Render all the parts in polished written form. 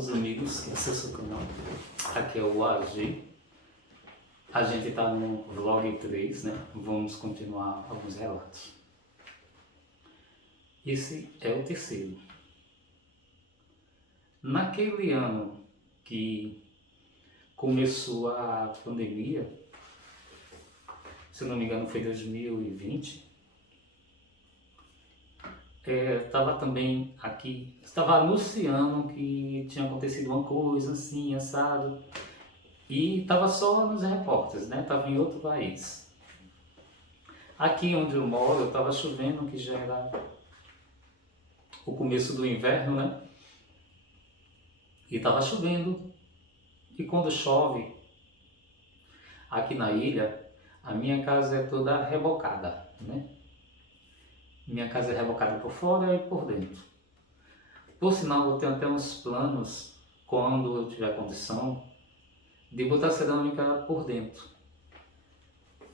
meus amigos, que esse é o seu canal. Aqui é o AG. A gente está no vlog 3, né? Vamos continuar alguns relatos. Esse é o terceiro. Naquele ano que começou a pandemia, se não me engano foi 2020, estava também aqui, estava anunciando que tinha acontecido uma coisa assim, assado, e estava só nos repórteres, né? Estava em outro país. Aqui onde eu moro, estava chovendo, que já era o começo do inverno, né? E estava chovendo, e quando chove, aqui na ilha, a minha casa é toda rebocada, né? Minha casa é rebocada por fora e por dentro. Por sinal, eu tenho até uns planos, quando eu tiver condição, de botar cerâmica por dentro,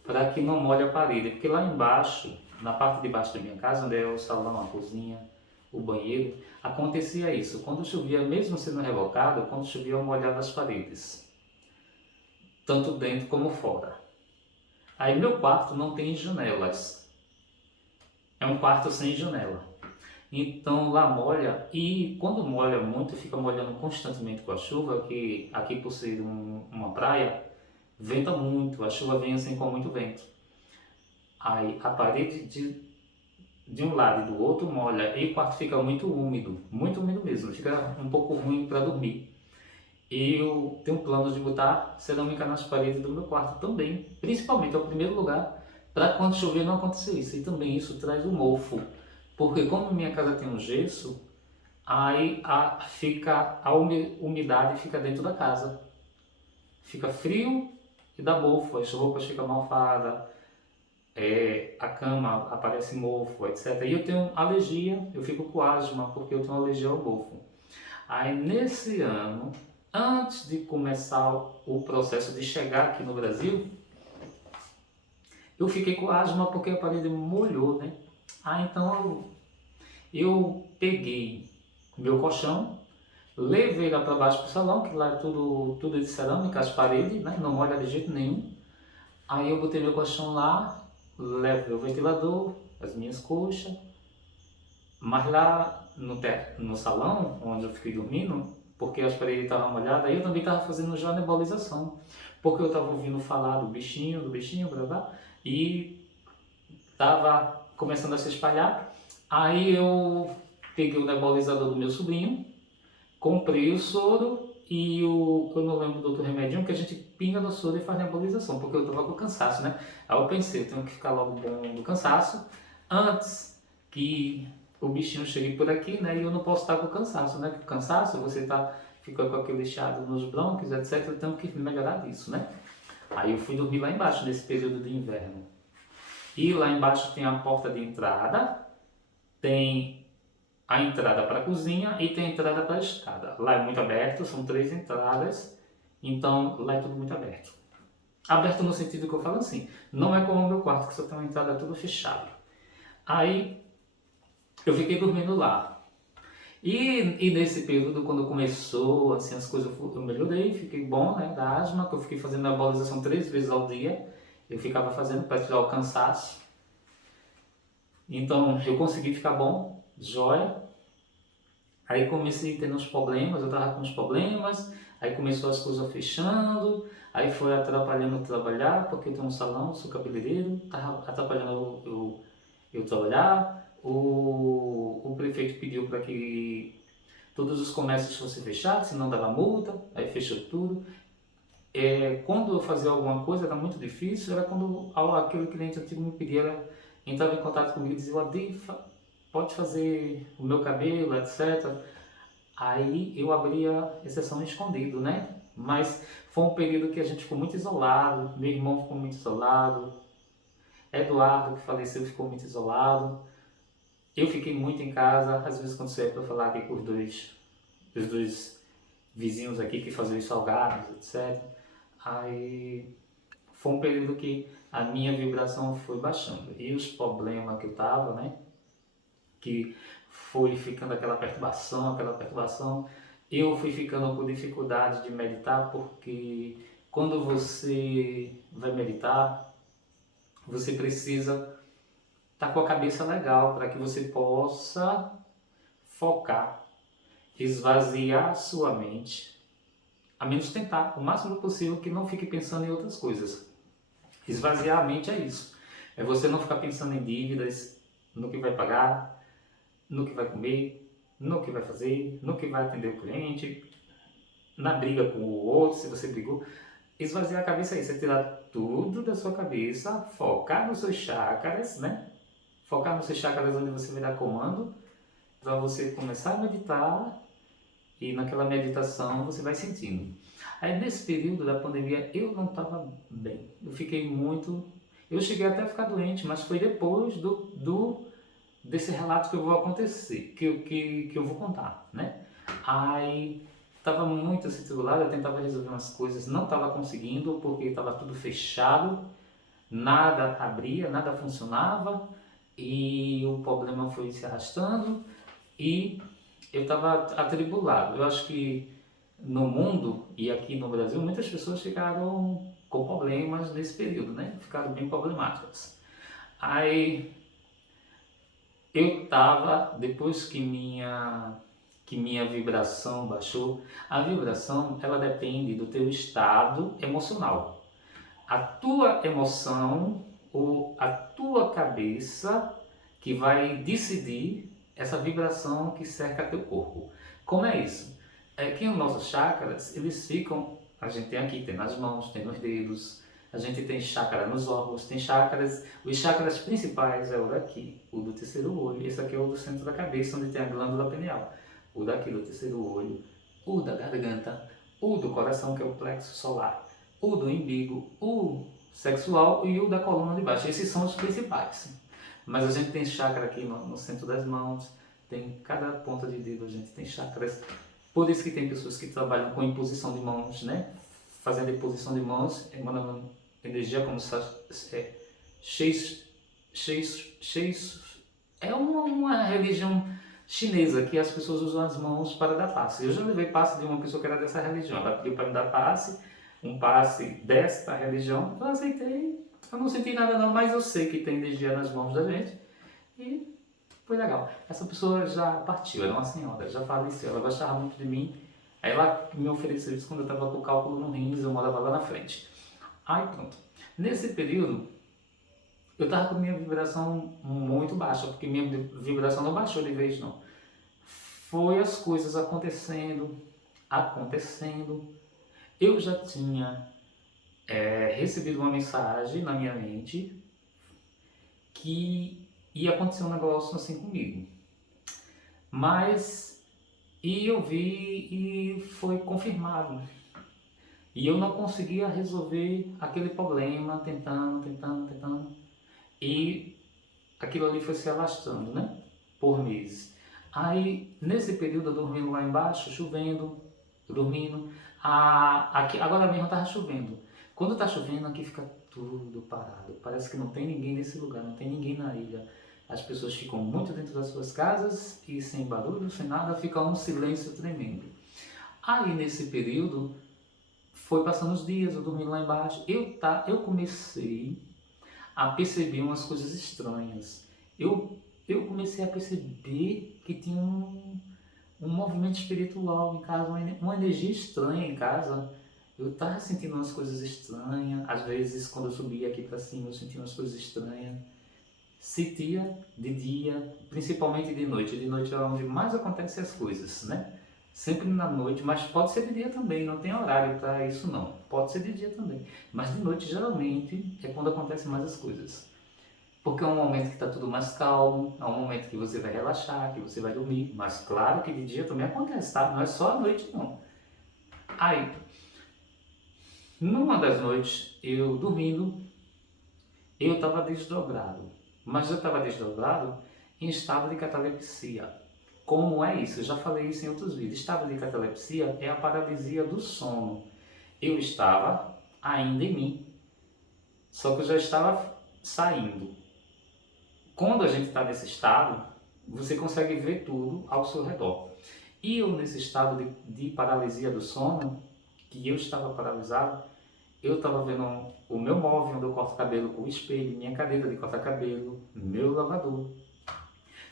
para que não molhe a parede, porque lá embaixo, na parte de baixo da minha casa, onde é o salão, a cozinha, o banheiro, acontecia isso. Quando chovia, mesmo sendo rebocado, quando chovia eu molhava as paredes, tanto dentro como fora. Aí meu quarto não tem janelas, é um quarto sem janela. Então lá molha, e quando molha muito, fica molhando constantemente com a chuva, que aqui por ser uma praia, venta muito, a chuva vem assim com muito vento. Aí a parede de um lado e do outro molha, e o quarto fica muito úmido mesmo, fica um pouco ruim para dormir. Eu tenho planos de botar cerâmica nas paredes do meu quarto também, principalmente é o primeiro lugar, para quando chover não acontecer isso. E também isso traz um mofo, porque como minha casa tem um gesso, aí a umidade fica dentro da casa, fica frio e dá mofo, as roupas ficam malfadas, a cama aparece mofo, etc. E eu tenho alergia, eu fico com asma porque eu tenho alergia ao mofo. Aí nesse ano, antes de começar o processo de chegar aqui no Brasil, eu fiquei com asma porque a parede molhou, né? Então eu peguei meu colchão, levei lá para baixo pro salão, que lá é tudo de cerâmica, as paredes, né? Não molha de jeito nenhum. Aí eu botei meu colchão lá, levei o ventilador, as minhas coxas, mas lá no salão, onde eu fiquei dormindo, porque as paredes estavam molhadas, aí eu também estava fazendo já nebulização, porque eu estava ouvindo falar do bichinho, blá, blá, e estava começando a se espalhar. Aí eu peguei o nebulizador do meu sobrinho, comprei o soro e eu não lembro do outro remedinho, que a gente pinga no soro e faz nebulização, porque eu estava com cansaço, né? Aí eu pensei, eu tenho que ficar logo bom do cansaço, antes que o bichinho chegue por aqui, né? E eu não posso estar com cansaço, né? Porque cansaço, você fica com aquele inchado nos brônquios, etc. Eu tenho que melhorar disso, né? Aí eu fui dormir lá embaixo, nesse período de inverno. E lá embaixo tem a porta de entrada, tem a entrada para a cozinha e tem a entrada para a escada. Lá é muito aberto, são 3 entradas, então lá é tudo muito aberto. Aberto no sentido que eu falo assim, não é como o meu quarto, que só tem uma entrada tudo fechada. Aí eu fiquei dormindo lá. E nesse período, quando começou, assim, as coisas, eu melhorei, fiquei bom, né, da asma, que eu fiquei fazendo a nebulização 3 vezes ao dia. Eu ficava fazendo para tirar o cansaço. Então eu consegui ficar bom, joia. Aí comecei tendo uns problemas, eu tava com uns problemas, aí começou as coisas fechando, aí foi atrapalhando eu trabalhar, porque eu tenho um salão, sou cabeleireiro, tava atrapalhando eu trabalhar. O prefeito pediu para que todos os comércios fossem fechados, senão dava multa, aí fechou tudo. Quando eu fazia alguma coisa era muito difícil, era quando aquele cliente antigo me pedia, entrava em contato comigo e dizia, Adi, pode fazer o meu cabelo, etc. Aí eu abria exceção escondido, né? Mas foi um período que a gente ficou muito isolado, meu irmão ficou muito isolado, Eduardo, que faleceu, ficou muito isolado. Eu fiquei muito em casa, às vezes quando você é para falar aqui com os dois vizinhos aqui que faziam os salgados, etc. Aí foi um período que a minha vibração foi baixando. E os problemas que eu tava, né? Que foi ficando aquela perturbação, Eu fui ficando com dificuldade de meditar porque quando você vai meditar, você precisa estar com a cabeça legal para que você possa focar, esvaziar a sua mente, a menos tentar o máximo possível que não fique pensando em outras coisas. Esvaziar a mente é isso. É você não ficar pensando em dívidas, no que vai pagar, no que vai comer, no que vai fazer, no que vai atender o cliente, na briga com o outro, se você brigou. Esvaziar a cabeça é isso, é tirar tudo da sua cabeça, focar nos seus chakras, né? Focar nos seus chakras onde você vai dar comando, para você começar a meditar e naquela meditação você vai sentindo. Aí nesse período da pandemia eu não estava bem, eu fiquei muito... Eu cheguei até a ficar doente, mas foi depois desse relato que eu vou acontecer, que eu vou contar, né? Aí estava muito atribulado, eu tentava resolver umas coisas, não estava conseguindo porque estava tudo fechado, nada abria, nada funcionava e o problema foi se arrastando e eu estava atribulado. Eu acho que no mundo e aqui no Brasil muitas pessoas ficaram com problemas nesse período, né? Ficaram bem problemáticas. Aí eu estava, depois que minha vibração baixou, a vibração ela depende do teu estado emocional. A tua emoção ou a tua cabeça que vai decidir essa vibração que cerca teu corpo. Como é isso? É que os nossos chakras, eles ficam, a gente tem aqui, tem nas mãos, tem nos dedos, a gente tem chakra nos órgãos, tem chakras, os chakras principais é o daqui, o do terceiro olho, esse aqui é o do centro da cabeça, onde tem a glândula pineal, o daqui do terceiro olho, o da garganta, o do coração, que é o plexo solar, o do umbigo, o sexual e o da coluna de baixo. Esses são os principais. Mas a gente tem chakra aqui no centro das mãos, tem cada ponta de dedo a gente tem chakras. Por isso que tem pessoas que trabalham com imposição de mãos, né? Fazendo imposição de mãos, emanando energia como se é uma religião chinesa que as pessoas usam as mãos para dar passe. Eu já levei passe de uma pessoa que era dessa religião, ela pediu para me dar passe, um passe desta religião, eu aceitei, eu não senti nada não, mas eu sei que tem energia nas mãos da gente e foi legal. Essa pessoa já partiu, era uma senhora, já faleceu, ela gostava muito de mim, aí ela me ofereceu isso quando eu estava com o cálculo no rins, eu morava lá na frente. Aí pronto, nesse período eu estava com minha vibração muito baixa, porque minha vibração não baixou de vez não. Foi as coisas acontecendo. Eu já tinha recebido uma mensagem na minha mente que ia acontecer um negócio assim comigo. Mas, e eu vi e foi confirmado. E eu não conseguia resolver aquele problema, tentando. E aquilo ali foi se alastrando, né? Por meses. Aí, nesse período, eu dormindo lá embaixo, chovendo, dormindo. Aqui, agora mesmo estava chovendo. Quando está chovendo, aqui fica tudo parado. Parece que não tem ninguém nesse lugar, não tem ninguém na ilha. As pessoas ficam muito dentro das suas casas e sem barulho, sem nada, fica um silêncio tremendo. Aí, nesse período, foi passando os dias, eu dormindo lá embaixo. Eu comecei a perceber umas coisas estranhas. Eu comecei a perceber que tinha um movimento espiritual em casa, uma energia estranha em casa. Eu estava sentindo umas coisas estranhas. Às vezes, quando eu subia aqui para cima, eu sentia umas coisas estranhas. Sentia de dia, principalmente de noite. De noite é onde mais acontecem as coisas, né? Sempre na noite, mas pode ser de dia também, não tem horário para isso não. Pode ser de dia também, mas de noite geralmente é quando acontecem mais as coisas. Porque é um momento que está tudo mais calmo, é um momento que você vai relaxar, que você vai dormir. Mas claro que de dia também acontece, tá? Não é só à noite não. Aí, numa das noites, eu dormindo, eu estava desdobrado. Mas eu estava desdobrado em estado de catalepsia. Como é isso? Eu já falei isso em outros vídeos. Estado de catalepsia é a paralisia do sono. Eu estava ainda em mim, só que eu já estava saindo. Quando a gente está nesse estado, você consegue ver tudo ao seu redor. E eu, nesse estado de paralisia do sono, que eu estava paralisado, eu estava vendo o meu móvel onde eu corto cabelo, o espelho, minha cadeira de cortar cabelo, meu lavador.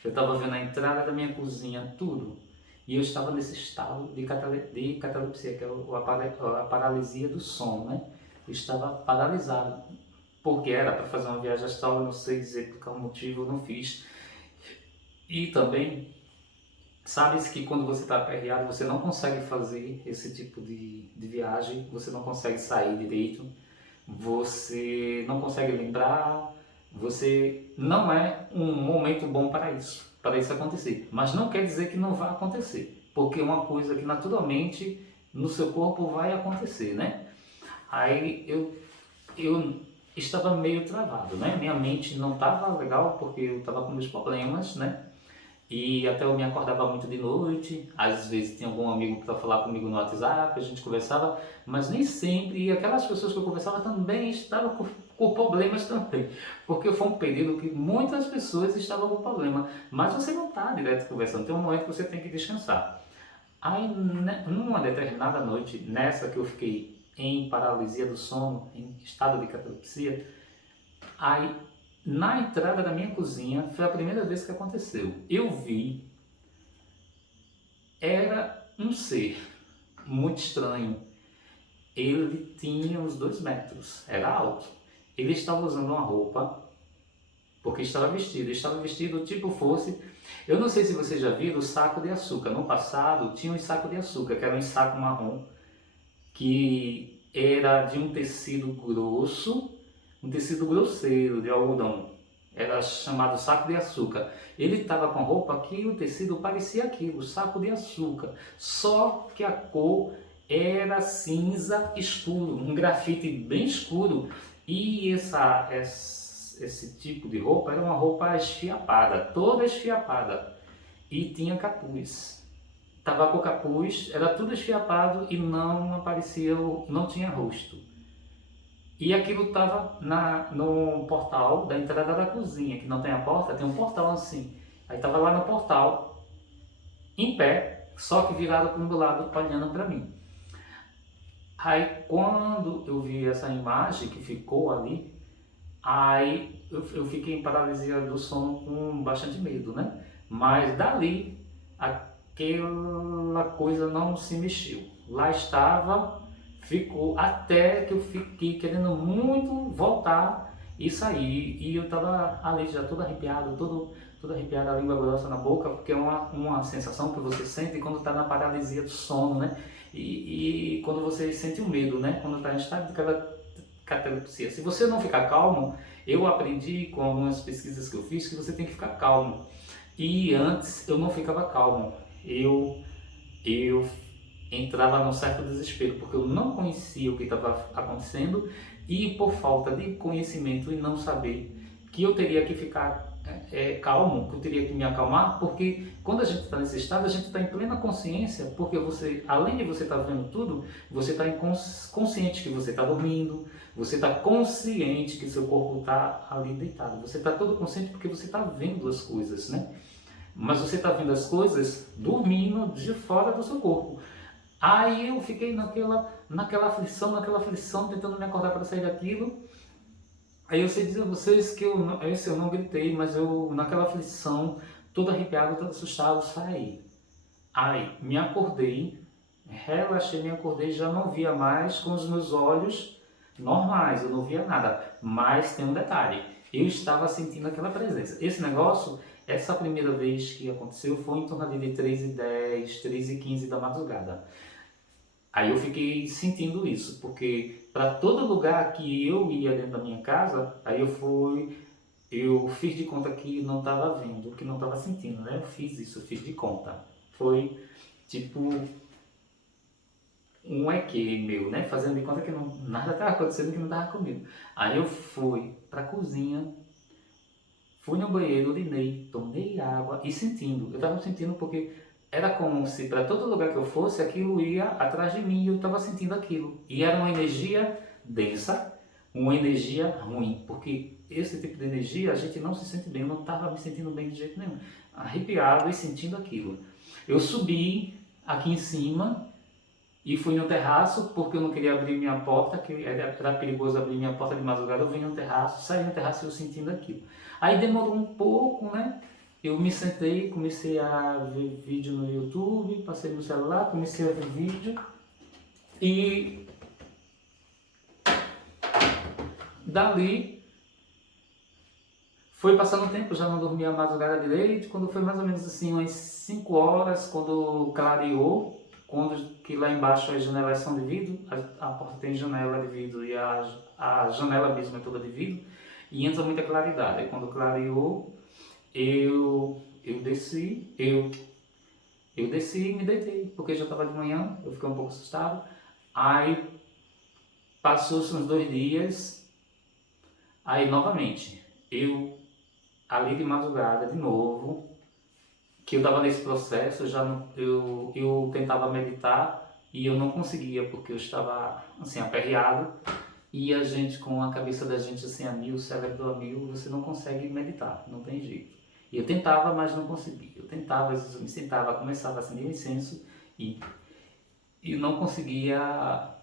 Eu estava vendo a entrada da minha cozinha, tudo. E eu estava nesse estado de catalepsia, que é a paralisia do sono, né? Eu estava paralisado, porque era para fazer uma viagem astral, eu não sei dizer por qual motivo eu não fiz. E também, sabe-se que quando você está aperreado, você não consegue fazer esse tipo de viagem, você não consegue sair direito, você não consegue lembrar, você não é um momento bom para isso acontecer. Mas não quer dizer que não vai acontecer, porque é uma coisa que naturalmente no seu corpo vai acontecer, né? Aí eu estava meio travado, né? Minha mente não estava legal porque eu estava com meus problemas, né? E até eu me acordava muito de noite, às vezes tinha algum amigo para falar comigo no WhatsApp, a gente conversava, mas nem sempre, e aquelas pessoas que eu conversava também estavam com problemas também, porque foi um período que muitas pessoas estavam com problema, mas você não está direto conversando, tem um momento que você tem que descansar. Aí, numa determinada noite, nessa que eu fiquei em paralisia do sono, em estado de catalepsia, aí na entrada da minha cozinha foi a primeira vez que aconteceu. Eu vi, era um ser muito estranho. Ele tinha uns 2 metros, era alto. Ele estava usando uma roupa, porque estava vestido tipo fosse. Eu não sei se vocês já viram o saco de açúcar. No passado tinha um saco de açúcar, que era um saco marrom, que era de um tecido grosso, um tecido grosseiro, de algodão. Era chamado saco de açúcar. Ele estava com roupa que o tecido parecia aquilo, saco de açúcar. Só que a cor era cinza escuro, um grafite bem escuro. E esse tipo de roupa era uma roupa esfiapada, toda esfiapada. E tinha capuz. Estava com o capuz, era tudo esfiapado e não aparecia, não tinha rosto. E aquilo estava no portal da entrada da cozinha, que não tem a porta, tem um portal assim. Aí estava lá no portal, em pé, só que virado para o meu lado, olhando para mim. Aí quando eu vi essa imagem que ficou ali, aí eu fiquei em paralisia do sono com bastante medo, né? Mas dali, aquela coisa não se mexeu. Lá estava, ficou, até que eu fiquei querendo muito voltar e sair. E eu estava ali já todo arrepiado, todo arrepiado, a língua grossa na boca, porque é uma sensação que você sente quando está na paralisia do sono, né? E quando você sente o medo, né? Quando está em estado de catalepsia. Se você não ficar calmo, eu aprendi com algumas pesquisas que eu fiz que você tem que ficar calmo. E antes eu não ficava calmo. Eu entrava num certo desespero, porque eu não conhecia o que estava acontecendo e por falta de conhecimento e não saber que eu teria que ficar calmo, que eu teria que me acalmar, porque quando a gente está nesse estado, a gente está em plena consciência, porque você, além de você estar vendo tudo, você está consciente que você está dormindo, você está consciente que seu corpo está ali deitado, você está todo consciente porque você está vendo as coisas, né? Mas você está vendo as coisas dormindo de fora do seu corpo. Aí eu fiquei naquela aflição, tentando me acordar para sair daquilo. Aí eu sei dizer a vocês que eu não gritei, mas eu naquela aflição, todo arrepiado, todo assustado, saí. Aí me acordei, relaxei, me acordei, já não via mais com os meus olhos normais, eu não via nada. Mas tem um detalhe, eu estava sentindo aquela presença. Esse negócio, essa primeira vez que aconteceu foi em torno de 3h10, 3h15 da madrugada. Aí eu fiquei sentindo isso, porque para todo lugar que eu ia dentro da minha casa, aí eu fiz de conta que não estava vendo, que não estava sentindo, né? Eu fiz isso, eu fiz de conta. Foi tipo um EQ meu, né? Fazendo de conta que não, nada estava acontecendo, que não estava comigo. Aí eu fui para a cozinha, fui no banheiro, urinei, tomei água e sentindo. Eu estava sentindo porque era como se para todo lugar que eu fosse, aquilo ia atrás de mim e eu estava sentindo aquilo. E era uma energia densa, uma energia ruim, porque esse tipo de energia a gente não se sente bem, eu não estava me sentindo bem de jeito nenhum. Arrepiado e sentindo aquilo. Eu subi, aqui em cima e fui no terraço porque eu não queria abrir minha porta, que era perigoso abrir minha porta de madrugada. Eu vim no terraço, saí no terraço e eu sentindo aquilo. Aí demorou um pouco, né? Eu me sentei, comecei a ver vídeo no YouTube, passei no celular, comecei a ver vídeo e dali foi passando o tempo, já não dormia a madrugada direito. Quando foi mais ou menos assim, umas 5 horas, quando clareou, quando que lá embaixo as janelas são de vidro, a porta tem janela de vidro e a janela mesmo é toda de vidro, e entra muita claridade. Aí quando clareou, eu desci, eu desci e me deitei, porque já estava de manhã, eu fiquei um pouco assustado. Aí passou-se uns 2 dias, aí novamente, eu ali de madrugada de novo, que eu estava nesse processo, eu tentava meditar e eu não conseguia, porque eu estava assim aperreado, e a gente com a cabeça da gente assim a mil, o cérebro a mil, você não consegue meditar, não tem jeito. E eu tentava, mas não conseguia. Eu tentava, às vezes eu me sentava, começava a acender o incenso e eu não conseguia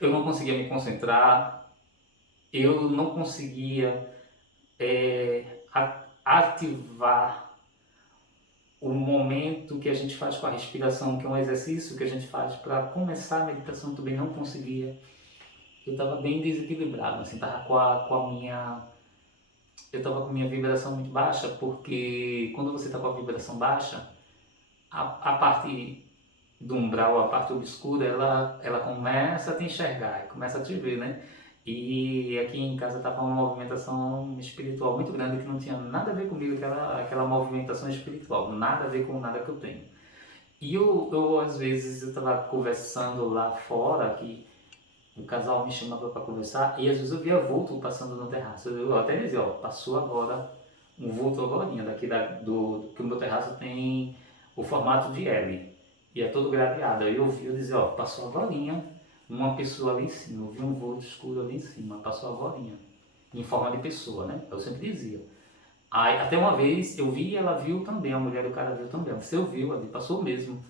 me concentrar, eu não conseguia ativar o momento que a gente faz com a respiração, que é um exercício que a gente faz para começar a meditação. Eu também não conseguia. Eu estava bem desequilibrado, assim, eu estava com minha vibração muito baixa, porque quando você está com a vibração baixa, a parte do umbral, a parte obscura, ela começa a te enxergar, começa a te ver, né? E aqui em casa estava uma movimentação espiritual muito grande que não tinha nada a ver comigo, aquela movimentação espiritual, nada a ver com nada que eu tenho. E eu às vezes, eu estava conversando lá fora, que o casal me chamava para conversar, e às vezes eu via vulto passando no terraço. Eu até dizia, ó, passou agora um vulto agorinha, que o meu terraço tem o formato de L, e é todo gradeado. Aí eu dizia, ó, passou agorinha uma pessoa ali em cima, eu vi um vulto escuro ali em cima, passou agorinha, em forma de pessoa, né? Eu sempre dizia. Aí, até uma vez eu vi e ela viu também, a mulher do cara viu também. Você ouviu ali, passou mesmo.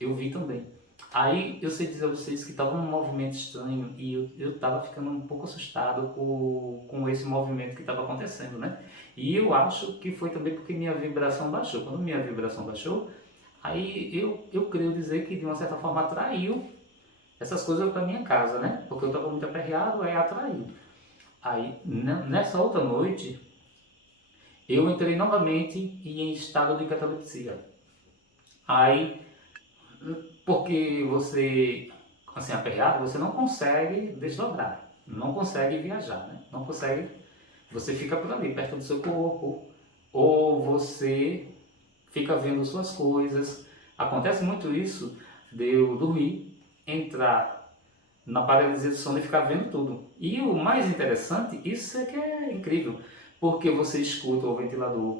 Eu vi também. Aí eu sei dizer a vocês que estava um movimento estranho e eu estava ficando um pouco assustado com esse movimento que estava acontecendo, né? E eu acho que foi também porque minha vibração baixou. Quando minha vibração baixou, aí eu creio dizer que de uma certa forma atraiu essas coisas para minha casa, né? Porque eu estava muito aperreado, aí atraiu. Aí nessa outra noite, eu entrei novamente em estado de catalepsia. Aí, porque você, assim, aperreado, você não consegue desdobrar, não consegue viajar, né? Não consegue, você fica por ali, perto do seu corpo, ou você fica vendo suas coisas. Acontece muito isso de eu dormir, entrar na paralisia do sono e ficar vendo tudo. E o mais interessante, isso é que é incrível, porque você escuta o ventilador,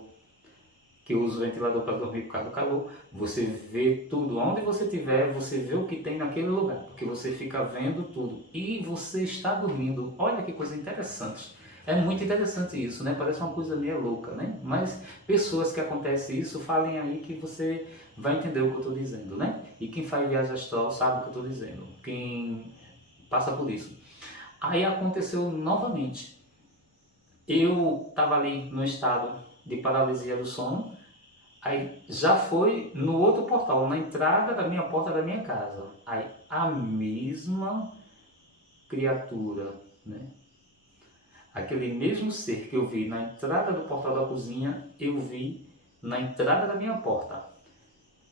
que usa o ventilador para dormir por causa do calor, você vê tudo, onde você estiver, você vê o que tem naquele lugar, porque você fica vendo tudo e você está dormindo. Olha que coisa interessante. É muito interessante isso, né? Parece uma coisa meio louca, né? Mas pessoas que acontece isso, falem aí que você vai entender o que eu estou dizendo, né? E quem faz viagem astral sabe o que eu estou dizendo, quem passa por isso. Aí aconteceu novamente. Eu estava ali no estado de paralisia do sono. Aí já foi no outro portal, na entrada da minha porta da minha casa. Aí a mesma criatura, né? Aquele mesmo ser que eu vi na entrada do portal da cozinha, eu vi na entrada da minha porta.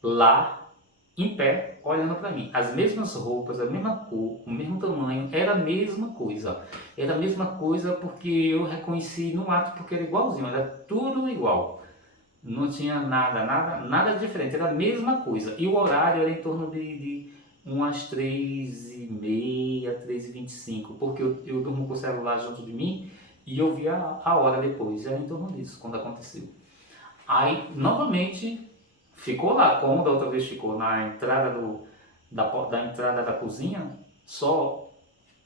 Lá, em pé, olhando para mim. As mesmas roupas, a mesma cor, o mesmo tamanho, era a mesma coisa. Era a mesma coisa porque eu reconheci no ato porque era igualzinho, era tudo igual. Não tinha nada diferente, era a mesma coisa. E o horário era em torno de umas 3h30, 3h25, porque eu durmo com o celular junto de mim e eu vi a hora depois, era em torno disso, quando aconteceu. Aí, novamente, ficou lá, como da outra vez ficou, na entrada da entrada da cozinha, só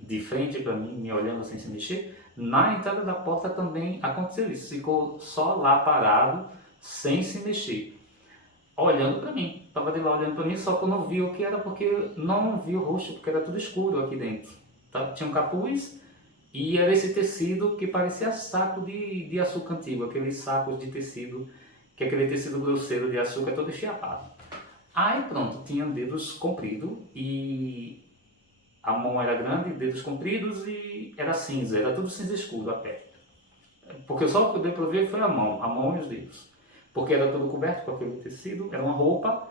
de frente para mim, me olhando sem se mexer. Na entrada da porta também aconteceu isso, ficou só lá parado, sem se mexer. olhando para mim. Estava de lá olhando para mim, só que eu não vi o que era, porque não vi o rosto, porque era tudo escuro aqui dentro. Tá? Tinha um capuz e era esse tecido que parecia saco de açúcar antigo, aqueles sacos de tecido, que é aquele tecido grosseiro de açúcar todo enfiapado. Aí pronto, tinha dedos compridos e a mão era grande, dedos compridos e era cinza, era tudo cinza escuro a pele. Porque só o que deu para ver foi a mão e os dedos. Porque era todo coberto com aquele tecido, era uma roupa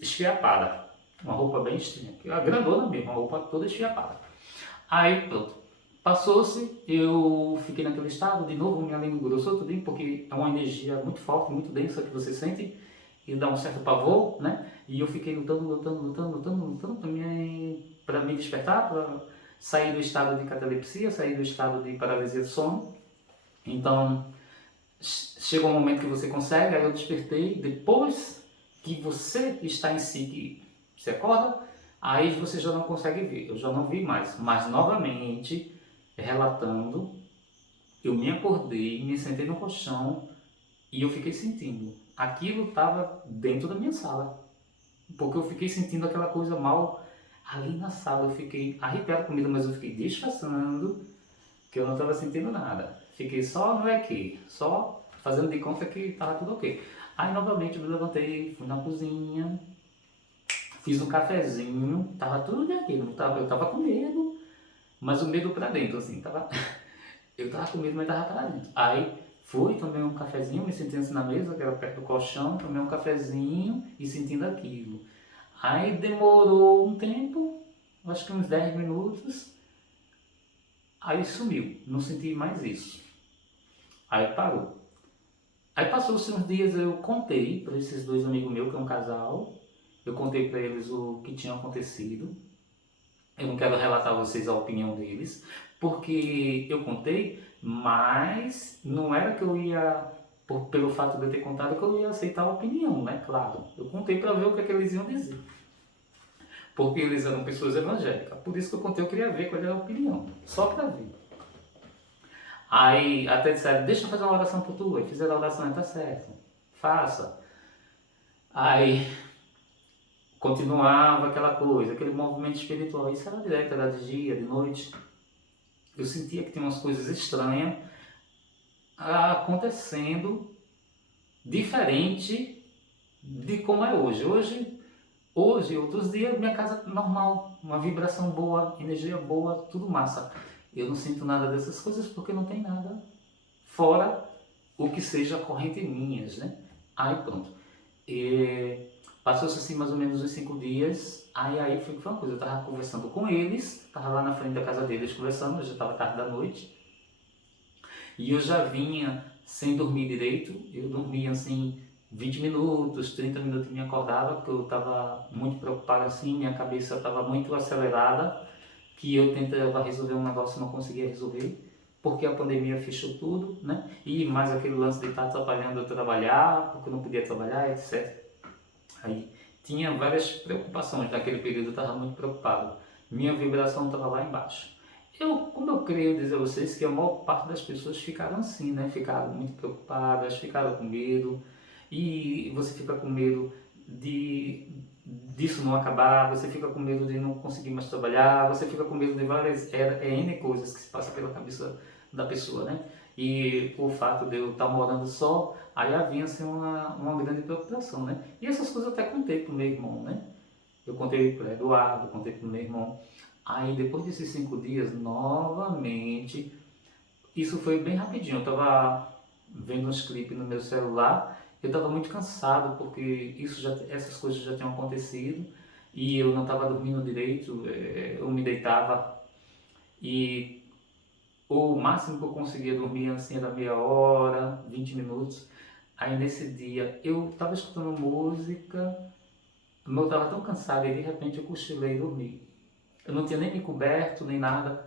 esfiapada, uma roupa bem estranha, a grandona mesmo, uma roupa toda esfiapada. Aí pronto, passou-se, eu fiquei naquele estado, de novo minha língua engrossou tudinho, porque é uma energia muito forte, muito densa que você sente e dá um certo pavor, né? E eu fiquei lutando para me despertar, para sair do estado de catalepsia, sair do estado de paralisia do sono. Então, chega um momento que você consegue, aí eu despertei, depois que você está em si, que você acorda, aí você já não consegue ver, eu já não vi mais, mas novamente, relatando, eu me acordei, me sentei no colchão e eu fiquei sentindo, aquilo estava dentro da minha sala, porque eu fiquei sentindo aquela coisa mal ali na sala, eu fiquei arrepiado comigo, mas eu fiquei disfarçando que eu não estava sentindo nada. Fiquei só no EQ, só fazendo de conta que estava tudo ok. Aí novamente eu me levantei, fui na cozinha, fiz um cafezinho, tava tudo aqui, eu tava com medo, mas o medo pra dentro, assim, tava, eu tava com medo, mas tava pra dentro. Aí fui, tomei um cafezinho, me senti assim na mesa, que era perto do colchão, tomei um cafezinho e sentindo aquilo. Aí demorou um tempo, acho que uns 10 minutos, aí sumiu, não senti mais isso. Aí parou. Aí passou-se uns dias, eu contei para esses dois amigos meus, que é um casal, eu contei para eles o que tinha acontecido. Eu não quero relatar a vocês a opinião deles, porque eu contei, mas não era que eu ia, pelo fato de eu ter contado, que eu ia aceitar a opinião, né? Claro. Eu contei para ver o que, é que eles iam dizer. Porque eles eram pessoas evangélicas. Por isso que eu contei, eu queria ver qual era a opinião. Só para ver. Aí até disseram, deixa eu fazer uma oração por tu. Aí fizeram a oração, tá certo, faça. Aí continuava aquela coisa, aquele movimento espiritual. Isso era direto, era de dia, de noite. Eu sentia que tinha umas coisas estranhas acontecendo, diferente de como é hoje. Hoje, outros dias, minha casa normal, uma vibração boa, energia boa, tudo massa. Eu não sinto nada dessas coisas porque não tem nada fora o que seja corrente minhas, né? Aí pronto. Passou-se assim mais ou menos uns 5 dias, aí foi uma coisa, eu tava conversando com eles, tava lá na frente da casa deles conversando, já estava tarde da noite, e eu já vinha sem dormir direito, eu dormia assim 20 minutos, 30 minutos me acordava, porque eu estava muito preocupado assim, minha cabeça estava muito acelerada, que eu tentava resolver um negócio e não conseguia resolver, porque a pandemia fechou tudo, né? E mais aquele lance de estar atrapalhando eu trabalhar, porque eu não podia trabalhar, etc. Aí tinha várias preocupações, naquele período eu estava muito preocupado. Minha vibração estava lá embaixo. Como eu creio dizer a vocês que a maior parte das pessoas ficaram assim, né? Ficaram muito preocupadas, ficaram com medo. E você fica com medo disso não acabar, você fica com medo de não conseguir mais trabalhar, você fica com medo de várias N coisas que se passam pela cabeça da pessoa, né? E o fato de eu estar morando só, aí havia assim, uma grande preocupação, né? E essas coisas eu até contei pro meu irmão, né? Eu contei pro Eduardo, contei pro meu irmão. Aí depois desses 5 dias, novamente, isso foi bem rapidinho, eu estava vendo uns clipes no meu celular, eu estava muito cansado porque essas coisas já tinham acontecido e eu não estava dormindo direito, eu me deitava e o máximo que eu conseguia dormir assim era meia hora, 20 minutos. Aí nesse dia eu estava escutando música, eu estava tão cansado e de repente eu cochilei e dormi. Eu não tinha nem me coberto nem nada.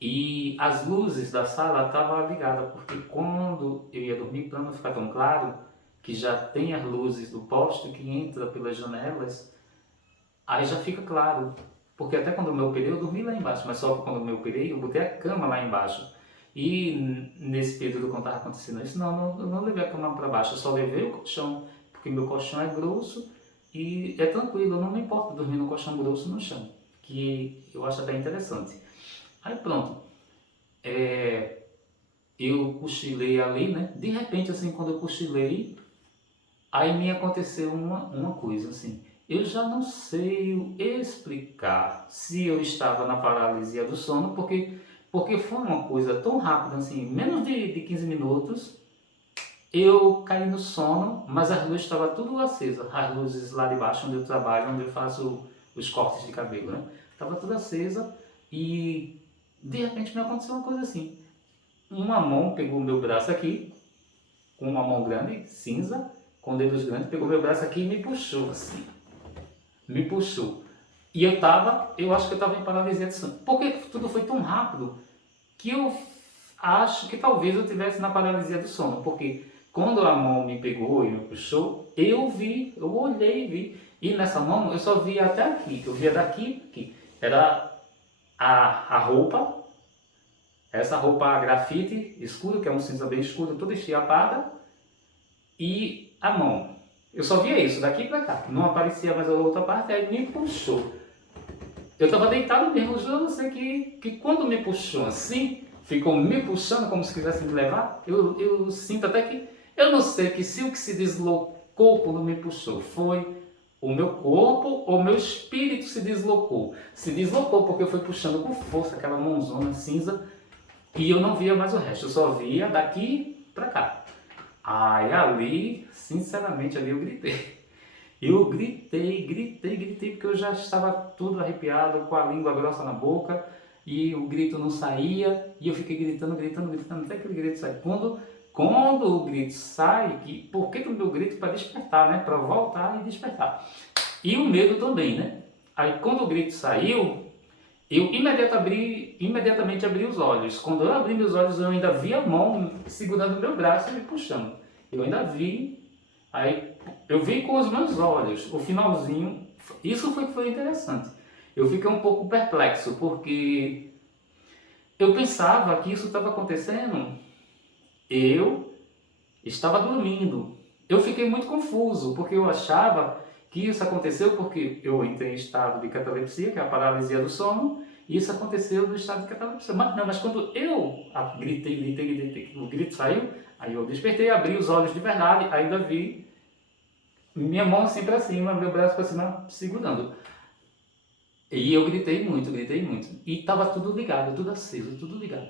E as luzes da sala estavam ligadas, porque quando eu ia dormir, para não ficar tão claro, que já tem as luzes do poste que entra pelas janelas, aí já fica claro. Porque até quando eu me operei, eu dormi lá embaixo, mas só que quando eu me operei, eu botei a cama lá embaixo. E nesse período quando estava acontecendo isso, eu não levei a cama para baixo, eu só levei o colchão, porque porque meu colchão é grosso e é tranquilo, eu não me importo dormir no colchão grosso no chão, que eu acho até interessante. Aí pronto, eu cochilei ali, né? De repente, assim, quando eu cochilei, aí me aconteceu uma coisa, assim. Eu já não sei explicar se eu estava na paralisia do sono, porque foi uma coisa tão rápida, assim, menos de 15 minutos, eu caí no sono, mas as luzes estavam tudo acesas, as luzes lá de baixo onde eu trabalho, onde eu faço os cortes de cabelo, né? Estava tudo acesa e de repente me aconteceu uma coisa assim. Uma mão pegou o meu braço aqui, com uma mão grande, cinza, com dedos grandes, pegou meu braço aqui e me puxou assim. Me puxou. E eu acho que eu estava em paralisia de sono. Porque tudo foi tão rápido que eu acho que talvez eu estivesse na paralisia do sono. Porque quando a mão me pegou e me puxou, eu vi, eu olhei e vi. E nessa mão eu só via até aqui, eu via daqui, aqui. Era a roupa, essa roupa grafite escura, que é um cinza bem escuro, toda estiapada, e a mão. Eu só via isso, daqui pra cá. Não aparecia mais a outra parte, aí me puxou. Eu estava deitado mesmo, juro a você que quando me puxou assim, ficou me puxando como se quisesse me levar, eu sinto até que, eu não sei que se o que se deslocou quando me puxou foi o meu corpo ou meu espírito se deslocou. Se deslocou porque eu fui puxando com força aquela mãozona cinza e eu não via mais o resto, eu só via daqui pra cá. Aí ali, sinceramente, ali eu gritei. Eu gritei, porque eu já estava todo arrepiado, com a língua grossa na boca, e o grito não saía, e eu fiquei gritando, até que o grito sai. Quando o grito sai, por que o meu grito? Para despertar, né? Para voltar e despertar. E o medo também, né? Aí quando o grito saiu, eu imediatamente abri os olhos. Quando eu abri meus olhos, eu ainda vi a mão segurando meu braço e me puxando. Eu ainda vi, aí eu vi com os meus olhos, o finalzinho. Isso foi interessante. Eu fiquei um pouco perplexo, porque eu pensava que isso estava acontecendo, eu estava dormindo. Eu fiquei muito confuso, porque eu achava que isso aconteceu porque eu entrei em estado de catalepsia, que é a paralisia do sono, e isso aconteceu no estado de catalepsia. Mas não, mas quando eu gritei, o grito saiu, aí eu despertei, abri os olhos de verdade, ainda vi minha mão assim para cima, meu braço para cima, segurando. E eu gritei muito. E estava tudo ligado, tudo aceso, tudo ligado.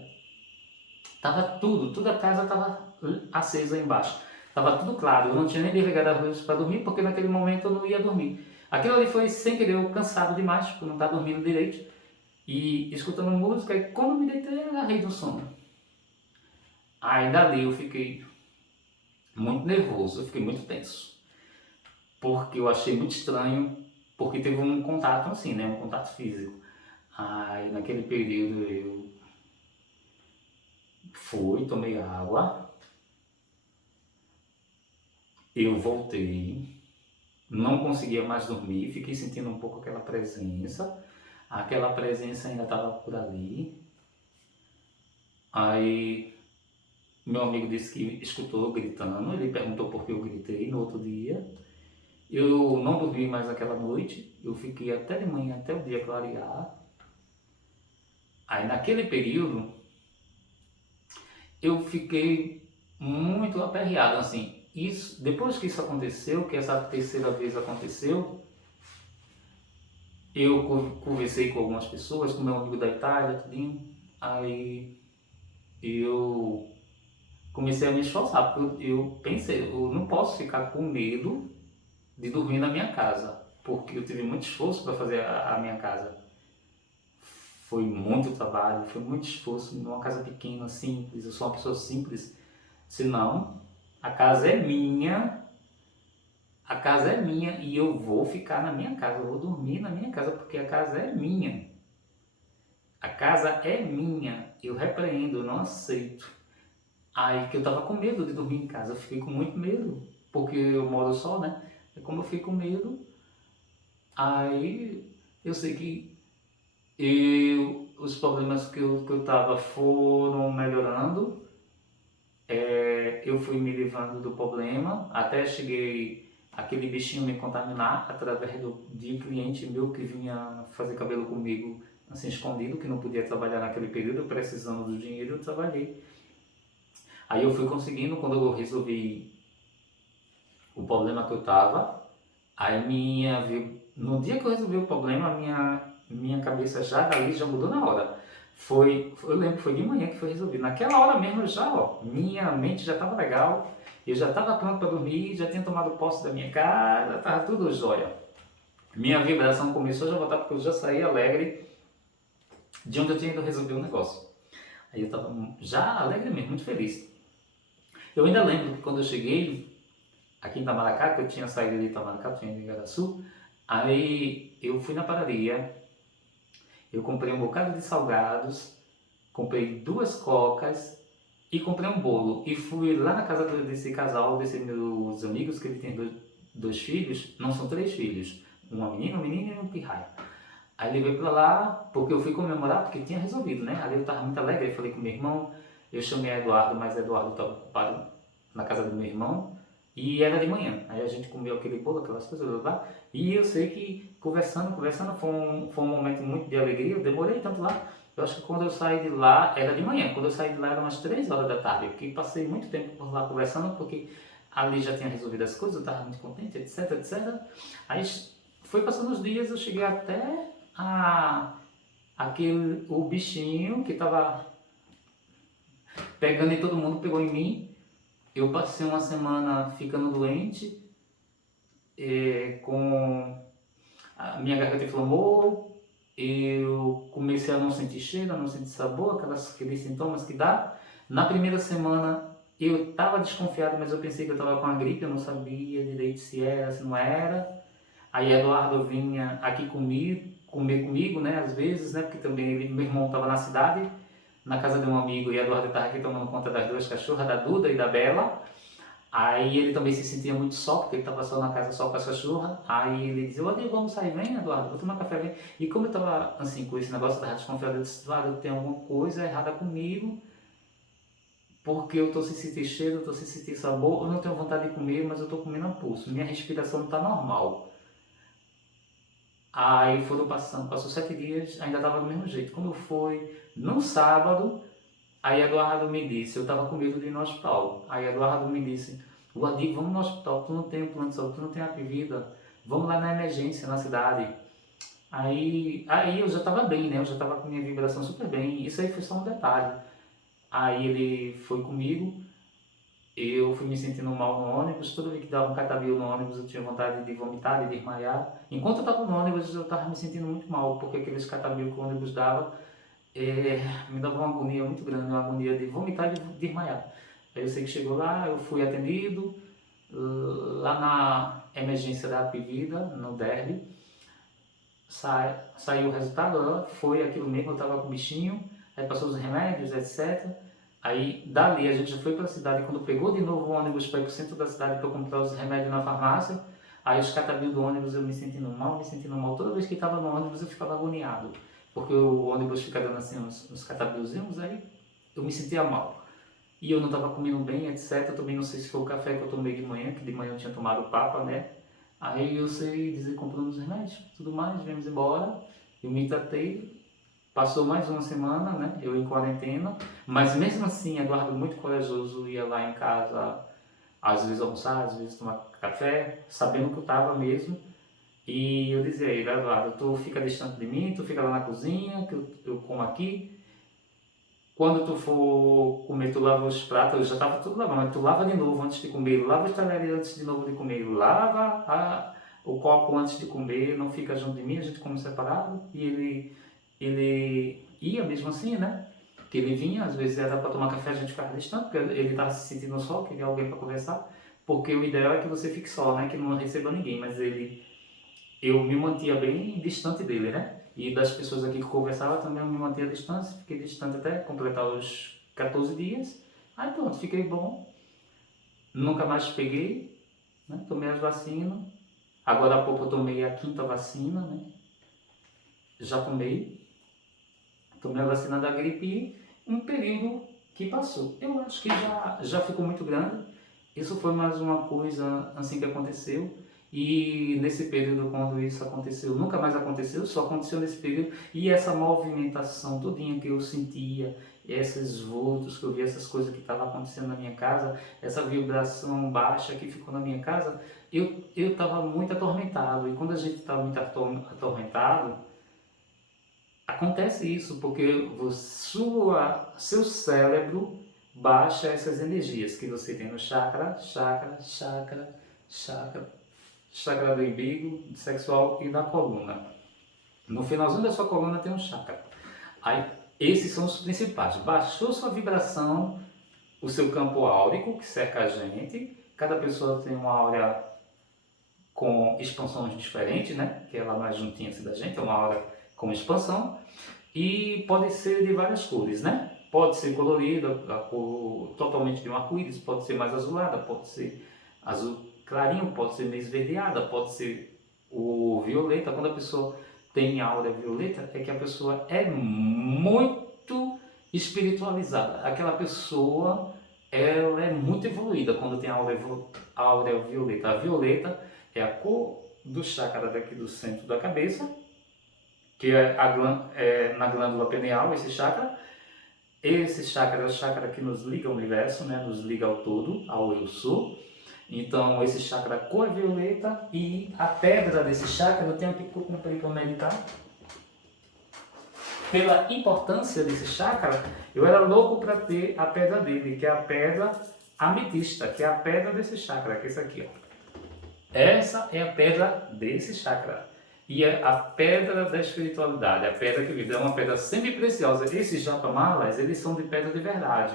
Tava tudo, toda a casa estava acesa embaixo. Tava tudo claro, eu não tinha nem desligado as luzes para dormir, porque naquele momento eu não ia dormir. Aquilo ali foi sem querer, eu cansado demais, por não estar dormindo direito, e escutando música, e quando me deitei, eu agarrei do sono. Aí dali eu fiquei muito nervoso, eu fiquei muito tenso, porque eu achei muito estranho, porque teve um contato assim, né, um contato físico. Aí naquele período eu fui, tomei água, eu voltei, não conseguia mais dormir, fiquei sentindo um pouco aquela presença ainda estava por ali. Aí meu amigo disse que escutou gritando, ele perguntou por que eu gritei no outro dia. Eu não dormi mais aquela noite, eu fiquei até de manhã, até o dia clarear. Aí naquele período eu fiquei muito aperreado, assim. Isso, depois que isso aconteceu, que essa terceira vez aconteceu, eu conversei com algumas pessoas, com meu amigo da Itália, tudinho. Aí eu comecei a me esforçar, porque eu pensei, eu não posso ficar com medo de dormir na minha casa, porque eu tive muito esforço para fazer a minha casa. Foi muito trabalho, foi muito esforço, numa casa pequena, simples, eu sou uma pessoa simples. Senão, a casa é minha, a casa é minha e eu vou ficar na minha casa, eu vou dormir na minha casa, porque a casa é minha. A casa é minha, eu repreendo, eu não aceito. Aí que eu tava com medo de dormir em casa, eu fiquei com muito medo, porque eu moro só, né? E como eu fiquei com medo, aí eu sei que os problemas que eu tava foram melhorando, eu fui me livrando do problema, até cheguei aquele bichinho me contaminar através de um cliente meu que vinha fazer cabelo comigo assim escondido, que não podia trabalhar naquele período, precisando do dinheiro, eu trabalhei. Aí eu fui conseguindo, quando eu resolvi o problema que eu tava, no dia que eu resolvi o problema, minha cabeça já dali já mudou na hora. Eu lembro que foi de manhã que foi resolvido. Naquela hora mesmo já, ó, minha mente já estava legal, eu já estava pronto para dormir, já tinha tomado posse da minha casa, estava tudo jóia. Minha vibração começou a já voltar porque eu já saí alegre de onde eu tinha ido resolver o negócio. Aí eu estava já alegre mesmo, muito feliz. Eu ainda lembro que quando eu cheguei aqui em Itamaracá, que eu tinha saído de Itamaracá, eu tinha ido em Igaraçu, aí eu fui na padaria, eu comprei um bocado de salgados, comprei 2 cocas e comprei um bolo. E fui lá na casa desse casal, desses meus amigos, que ele tem dois filhos, não são 3 filhos, uma menina, um menino e um pirraia. Aí ele veio pra lá, porque eu fui comemorar, porque tinha resolvido, né? Ali eu tava muito alegre, eu falei com meu irmão, eu chamei Eduardo, mas Eduardo estava ocupado na casa do meu irmão, e era de manhã. Aí a gente comeu aquele bolo, aquelas coisas lá, e eu sei que conversando, foi um momento muito de alegria, eu demorei tanto lá. Eu acho que quando eu saí de lá, era de manhã, quando eu saí de lá era umas 3 horas da tarde, porque passei muito tempo por lá conversando, porque ali já tinha resolvido as coisas, eu estava muito contente, etc, etc. Aí foi passando os dias, eu cheguei até o bichinho que estava pegando em todo mundo, pegou em mim. Eu passei uma semana ficando doente, com a minha garganta inflamou, eu comecei a não sentir cheiro, a não sentir sabor, aqueles sintomas que dá. Na primeira semana eu estava desconfiado, mas eu pensei que eu estava com a gripe, eu não sabia direito se era, se não era. Aí Eduardo vinha aqui comer comigo, né, às vezes, né, porque também meu irmão estava na cidade, na casa de um amigo, e Eduardo estava aqui tomando conta das 2 cachorras, da Duda e da Bela. Aí ele também se sentia muito só, porque ele estava só na casa só com as cachorras. Aí ele dizia, olha, vamos sair, vem Eduardo, vou tomar café, vem. E como eu estava assim, com esse negócio, eu estava desconfiado, eu disse, Eduardo, tem alguma coisa errada comigo, porque eu estou sem sentir cheiro, eu estou sem sentir sabor, eu não tenho vontade de comer, mas eu estou comendo a pulso, minha respiração não está normal. Aí foram passando, passou 7 dias, ainda estava do mesmo jeito. Quando foi no sábado, aí Eduardo me disse, eu estava com medo de ir no hospital. Aí Eduardo me disse, Guadi, vamos no hospital, tu não tem um plano de saúde, tu não tem a vida, vamos lá na emergência, na cidade. Aí eu já estava bem, né? Eu já estava com minha vibração super bem. Isso aí foi só um detalhe. Aí ele foi comigo, eu fui me sentindo mal no ônibus, toda vez que dava um catavio no ônibus eu tinha vontade de vomitar, de desmaiar. Enquanto eu estava no ônibus eu estava me sentindo muito mal, porque aqueles catavios que o ônibus dava me dava uma agonia muito grande, uma agonia de vomitar e de desmaiar. Aí eu sei que chegou lá, eu fui atendido, lá na emergência da Apivida, no Derby, saiu o resultado, foi aquilo mesmo, eu estava com o bichinho, aí passou os remédios, etc. Aí dali a gente já foi para a cidade, quando pegou de novo o ônibus para ir para o centro da cidade para comprar os remédios na farmácia, aí os catabil do ônibus eu me sentindo mal, toda vez que estava no ônibus eu ficava agoniado, porque o ônibus fica dando assim uns catabilzinhos, aí eu me sentia mal. E eu não estava comendo bem, etc. Eu também não sei se foi o café que eu tomei de manhã, que de manhã eu tinha tomado papa, né? Aí eu sei dizer, compramos os remédios, tudo mais, viemos embora, eu me tratei. Passou mais uma semana, né? Eu em quarentena, mas mesmo assim, Eduardo muito corajoso, ia lá em casa, às vezes almoçar, às vezes tomar café, sabendo que eu estava mesmo. E eu dizia a ele, Eduardo, tu fica distante de mim, tu fica lá na cozinha, que eu como aqui. Quando tu for comer, tu lava os pratos, eu já estava tudo lavando, mas tu lava de novo antes de comer, lava os talheres antes de novo de comer, lava o copo antes de comer, não fica junto de mim, a gente come separado. E ele ia mesmo assim, né? Que ele vinha, às vezes era para tomar café, a gente ficava distante, porque ele estava se sentindo só, queria alguém para conversar, porque o ideal é que você fique só, né? Que não receba ninguém, mas eu me mantia bem distante dele, né? E das pessoas aqui que conversava também eu me mantia distante, fiquei distante até completar os 14 dias. Aí pronto, fiquei bom, nunca mais peguei, né? Tomei as vacinas. Agora há pouco eu tomei a 5ª vacina, né? Já tomei a vacina da gripe e um período que passou. Eu acho que já ficou muito grande. Isso foi mais uma coisa assim que aconteceu. E nesse período, quando isso aconteceu, nunca mais aconteceu, só aconteceu nesse período. E essa movimentação todinha que eu sentia, esses vultos que eu via, essas coisas que estavam acontecendo na minha casa, essa vibração baixa que ficou na minha casa, eu estava muito atormentado. E quando a gente está muito atormentado, acontece isso, porque seu cérebro baixa essas energias que você tem no chakra, chakra do umbigo, sexual e da coluna. No finalzinho da sua coluna tem um chakra. Aí, esses são os principais. Baixou sua vibração, o seu campo áurico, que cerca a gente. Cada pessoa tem uma áurea com expansões diferentes, né? Que ela mais juntinha assim da gente, é uma áurea com expansão. E pode ser de várias cores, né? Pode ser colorida, a cor totalmente de um arco-íris, pode ser mais azulada, pode ser azul clarinho, pode ser meio esverdeada, pode ser o violeta. Quando a pessoa tem áurea violeta, é que a pessoa é muito espiritualizada. Aquela pessoa, ela é muito evoluída quando tem áurea violeta. A violeta é a cor do chakra daqui do centro da cabeça, que é, na glândula pineal, esse chakra. Esse chakra é o chakra que nos liga ao universo, né? Nos liga ao todo, ao eu sou. Então, esse chakra cor é violeta, e a pedra desse chakra, eu tenho aqui que eu comprei para meditar. Pela importância desse chakra, eu era louco para ter a pedra dele, que é a pedra ametista, que é a pedra desse chakra, que é essa aqui, ó. Essa é a pedra desse chakra. E é a pedra da espiritualidade, a pedra que vive. É uma pedra semi-preciosa. Esses japamalas, eles são de pedra de verdade.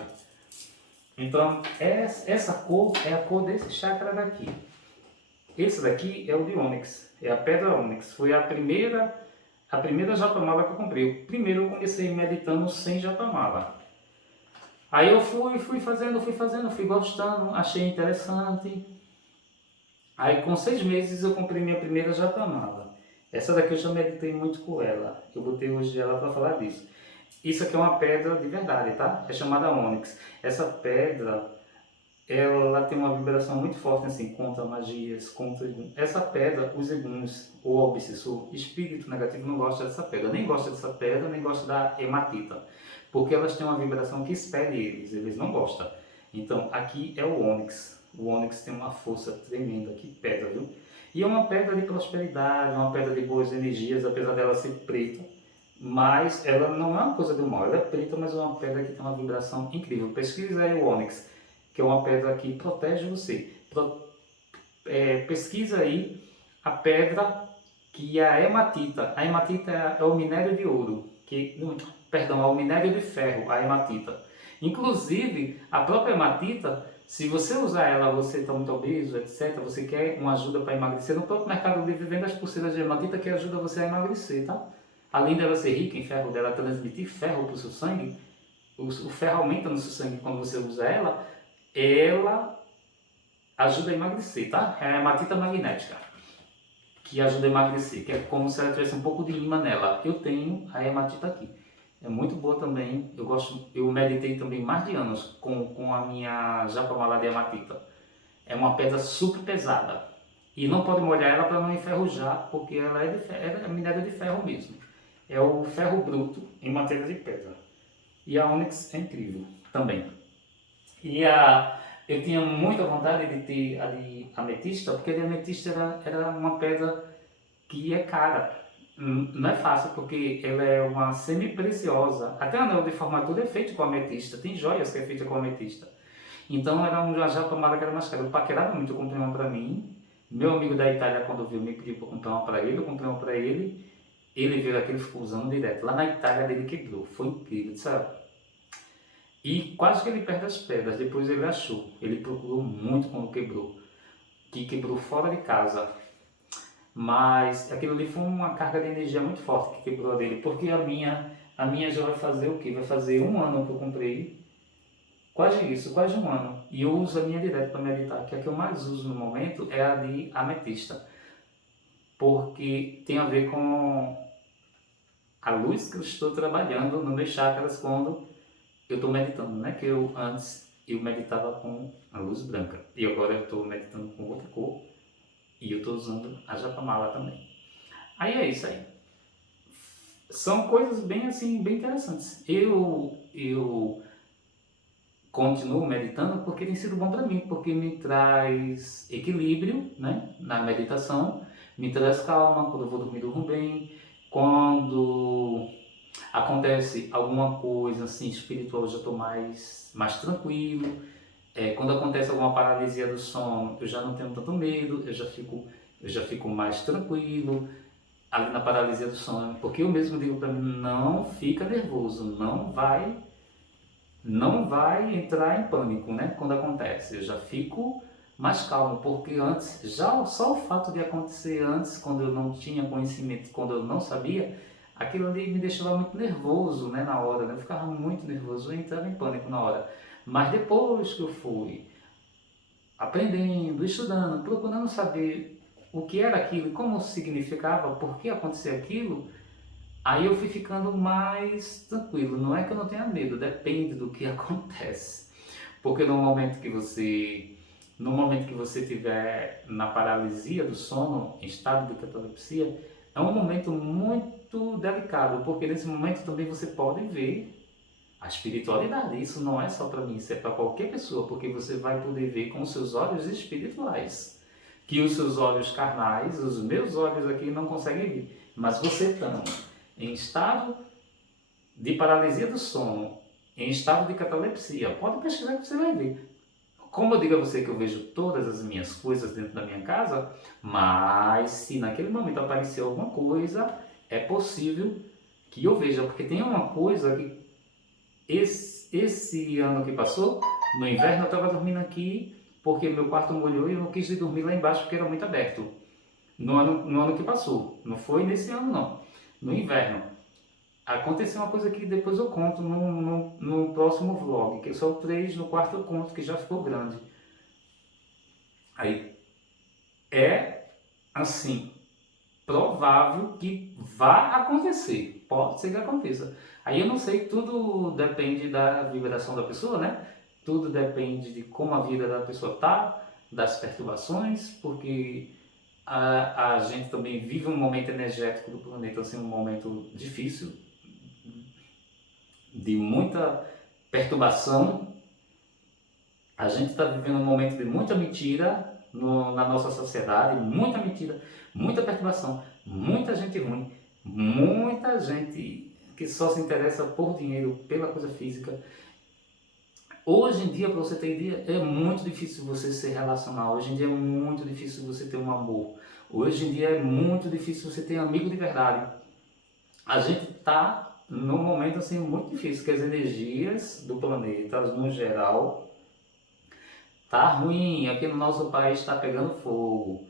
Então, essa cor é a cor desse chakra daqui. Esse daqui é o de ônix, é a pedra ônix. Foi a primeira japamala que eu comprei. Primeiro eu comecei meditando sem japamala. Aí eu fui fazendo, fui gostando, achei interessante. Aí com 6 meses eu comprei minha primeira japamala. Essa daqui eu já meditei muito com ela. Eu botei hoje ela para falar disso. Isso aqui é uma pedra de verdade, tá? É chamada ônix. Essa pedra, ela tem uma vibração muito forte, assim, contra magias, contra... Essa pedra, os eguns, o obsessor, espírito negativo, não gosta dessa pedra. Nem gosta dessa pedra, nem gosta da hematita. Porque elas têm uma vibração que expele eles não gostam. Então, aqui é o ônix. O ônix tem uma força tremenda, que pedra, viu? E é uma pedra de prosperidade, uma pedra de boas energias, apesar dela ser preta. Mas ela não é uma coisa do mal, ela é preta, mas é uma pedra que tem uma vibração incrível. Pesquisa aí o ônix, que é uma pedra que protege você. Pesquisa aí a pedra que é a hematita. A hematita é o minério de ouro, é o minério de ferro, a hematita. Inclusive, a própria hematita, se você usar ela, você está muito obeso, etc., você quer uma ajuda para emagrecer, no próprio Mercado Livre vende as pulseiras de hematita que ajuda você a emagrecer, tá? Além dela ser rica em ferro, dela transmitir ferro para o seu sangue, o ferro aumenta no seu sangue quando você usa ela ajuda a emagrecer, tá? É a hematita magnética, que ajuda a emagrecer, que é como se ela tivesse um pouco de imã nela. Eu tenho a hematita aqui. É muito boa também. Eu meditei também mais de anos com a minha japamala de hematita. É uma pedra super pesada. E não pode molhar ela para não enferrujar, porque ela é minério de ferro mesmo. É o ferro bruto em matéria de pedra. E a ônix é incrível também. Eu tinha muita vontade de ter a de ametista, porque a de ametista era uma pedra que é cara. Não é fácil, porque ela é uma semi-preciosa. Até o anel de formatura é feito com ametista. Tem joias que é feita com ametista. Então era uma japamala que era mais cara. Eu paquerava muito, eu comprei uma para mim. Meu amigo da Itália, quando viu, me pediu para comprar uma para ele. Eu comprei uma para ele. Ele veio aquele ficou usando direto. Lá na Itália dele quebrou. Foi incrível, sabe? E quase que ele perde as pedras. Depois ele achou. Ele procurou muito quando quebrou. Que quebrou fora de casa. Mas aquilo ali foi uma carga de energia muito forte que quebrou a dele. Porque a minha já vai fazer o quê? Vai fazer 1 ano que eu comprei. Quase isso, quase 1 ano. E eu uso a minha direto para meditar. Que a que eu mais uso no momento é a de ametista. Porque tem a ver com a luz que eu estou trabalhando nos meus chakras quando eu estou meditando, né? Que antes eu meditava com a luz branca e agora eu estou meditando com outra cor, E eu estou usando a japamala também. Aí é isso aí. São coisas bem assim, bem interessantes. Eu continuo meditando porque tem sido bom para mim, porque me traz equilíbrio, né, na meditação, me traz calma quando eu vou dormir, durmo bem. Quando acontece alguma coisa assim espiritual, eu já estou mais tranquilo. Quando acontece alguma paralisia do sono, eu já não tenho tanto medo, eu já fico mais tranquilo ali na paralisia do sono, porque eu mesmo digo para mim, não fica nervoso, não vai entrar em pânico, né? Quando acontece, eu já fico mais calmo, porque antes, já só o fato de acontecer antes, quando eu não tinha conhecimento, quando eu não sabia, aquilo ali me deixava muito nervoso, né? Na hora, né? Eu ficava muito nervoso, eu entrava em pânico na hora. Mas depois que eu fui aprendendo, estudando, procurando saber o que era aquilo, como significava, por que acontecia aquilo, aí eu fui ficando mais tranquilo. Não é que eu não tenha medo, depende do que acontece. Porque no momento que você estiver na paralisia do sono, em estado de catalepsia, é um momento muito delicado, porque nesse momento também você pode ver a espiritualidade. Isso não é só para mim, isso é para qualquer pessoa, porque você vai poder ver com os seus olhos espirituais, que os seus olhos carnais, os meus olhos aqui não conseguem ver. Mas você estando em estado de paralisia do sono, em estado de catalepsia, pode pesquisar que você vai ver. Como eu digo a você que eu vejo todas as minhas coisas dentro da minha casa, mas se naquele momento aparecer alguma coisa, é possível que eu veja, porque tem uma coisa que esse ano que passou, no inverno eu estava dormindo aqui porque meu quarto molhou e eu não quis ir dormir lá embaixo porque era muito aberto. No ano que passou, não foi nesse ano não, no inverno. Aconteceu uma coisa que depois eu conto no próximo vlog, que são 3, no quarto eu conto, que já ficou grande. Aí é assim, provável que vá acontecer, pode ser que aconteça. Aí eu não sei, tudo depende da vibração da pessoa, né? Tudo depende de como a vida da pessoa tá, das perturbações, porque a gente também vive um momento energético do planeta, assim, um momento difícil, de muita perturbação. A gente está vivendo um momento de muita mentira na nossa sociedade, muita mentira, muita perturbação, muita gente ruim, muita gente que só se interessa por dinheiro, pela coisa física. Hoje em dia, para você ter ideia, é muito difícil você se relacionar. Hoje em dia é muito difícil você ter um amor. Hoje em dia é muito difícil você ter amigo de verdade. A gente está num momento assim muito difícil, que as energias do planeta, no geral, tá ruim. Aqui no nosso país está pegando fogo